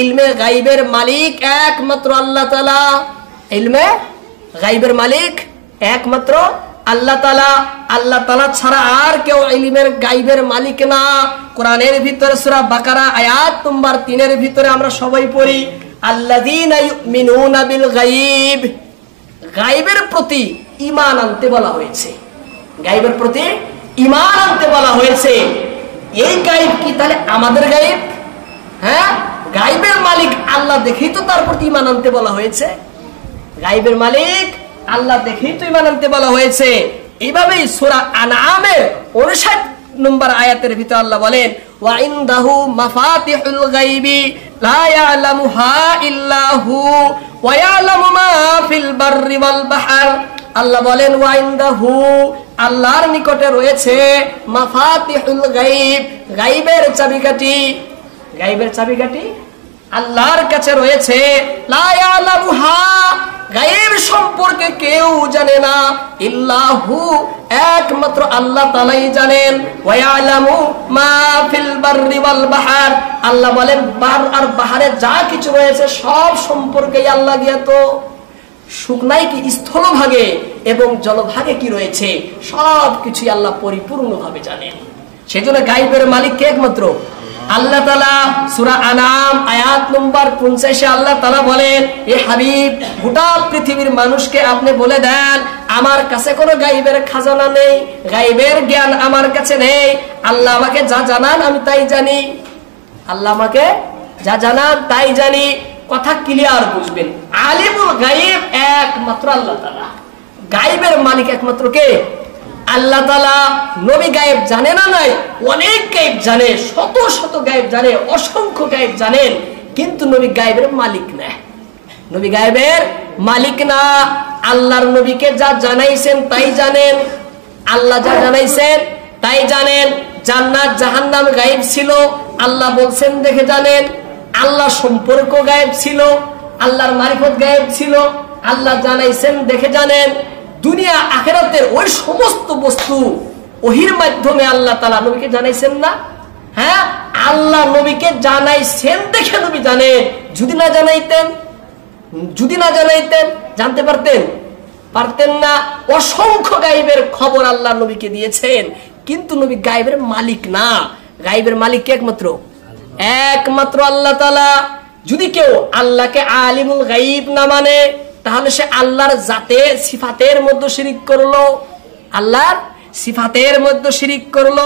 ইলমে গাইবের মালিক একমাত্র আল্লাহ তাআলা। ইলমে গাইবের মালিক একমাত্র আল্লাহ তাআলা। আল্লাহ তাআলা ছাড়া আর কেউ ইলমের গাইবের মালিক না। কোরআনের ভিতরে সূরা বাকারা আয়াত নম্বর 3 এর ভিতরে আমরা সবাই পড়ি, আল্লাযীনা ইউমিনুনা বিল গায়ব। গায়বের প্রতি ঈমান আনতে বলা হয়েছে। গায়বের প্রতি ঈমান আনতে বলা হয়েছে। এই গায়ব কি তাহলে আমাদের গায়ব? হ্যাঁ, গায়বের মালিক আল্লাহ দেখেই তো তার প্রতি ঈমান আনতে বলা হয়েছে। গায়বের মালিক আল্লাহ দেখেই তো ঈমান আনতে বলা হয়েছে। এইভাবেই সূরা আনআমের 59 নম্বর আয়াতের ভিতরে আল্লাহ বলেন, ওয়া ইনদাহু মাফাতিহুল গায়বি লা ইয়ালামুহা ইল্লা হু ওয়া ইয়ালামু মা ফিল বাররি ওয়াল বাহর। আল্লাহ বলেন ওয়া ইনদাহু, আল্লাহর নিকটে রয়েছে মাফাতিহুল গায়ব, গায়বের চাবিকাঠি। গায়বের চাবিকাঠি আল্লাহর কাছে রয়েছে। লা ইয়ালামুহা, গায়েব সম্পর্কে কেউ জানে না, ইল্লাহু, একমাত্র আল্লাহ তাআলাই জানেন। ওয়া ইয়ালামু মা ফিল বাররি ওয়াল বাহর, আল্লাহ বলেন বার আর বাহারে যা কিছু রয়েছে সব সম্পর্কে আল্লাহ জ্ঞাত। শুকনাই কি স্থলভাগে এবং জলভাগে কি রয়েছে সব কিছুই আল্লাহ পরিপূর্ণভাবে জানেন। সেজন্য গায়েবের মালিক কে? একমাত্র আল্লাহ তাআলা। সূরা আনআম আয়াত নম্বর 85 এ আল্লাহ তাআলা বলেন, এ হাবিব, গোটা পৃথিবীর মানুষকে আপনি বলে দেন আমার কাছে কোনো গায়বের খাজানা নেই, গায়বের জ্ঞান আমার কাছে নেই। আল্লাহ আমাকে যা জানান আমি তাই জানি। আল্লাহ আমাকে যা জানান তাই জানি। কথা ক্লিয়ার বুঝবেন। আলিমুল গায়ব একমাত্র আল্লাহ তাআলা। গায়বের মালিক একমাত্র কে? আল্লাহ তাআলা। নবী গায়েব জানে না? নাই, অনেক গায়েব জানে, শত শত গায়েব জানে, অসংখ্য গায়েব জানেন, কিন্তু নবী গায়েবের মালিক না। নবী গায়েবের মালিক না। আল্লাহর নবীকে যা জানাইছেন তাই জানেন। আল্লাহ যা জানাইছেন তাই জানেন। জান্নাত জাহান্নাম গায়েব ছিল, আল্লাহ বলছেন দেখে জানেন। আল্লাহ সম্পর্ক গায়েব ছিল, আল্লাহর মারিফত গায়েব ছিল, আল্লাহ জানাইছেন দেখে জানেন। দুনিয়া আখিরাতের ওই সমস্ত বস্তু ওহির মাধ্যমে আল্লাহ তাআলা নবীকে জানাইছেন না? হ্যাঁ, আল্লাহ নবীকে জানাইছেন দেখে নবী জানেন। যদি না জানাইতেন জানতে পারতেন না। অসংখ্য গায়েবের খবর আল্লাহ নবীকে দিয়েছেন, কিন্তু নবী গায়েবের মালিক না। গায়েবের মালিক কে? একমাত্র আল্লাহ তাআলা। যদি কেউ আল্লাহকে আলিমুল গায়ব না মানে, তাহলে সে আল্লাহর জাতে সিফাতের মধ্যে শিরিক করলো। আল্লাহর সিফাতের মধ্যে শিরিক করলো।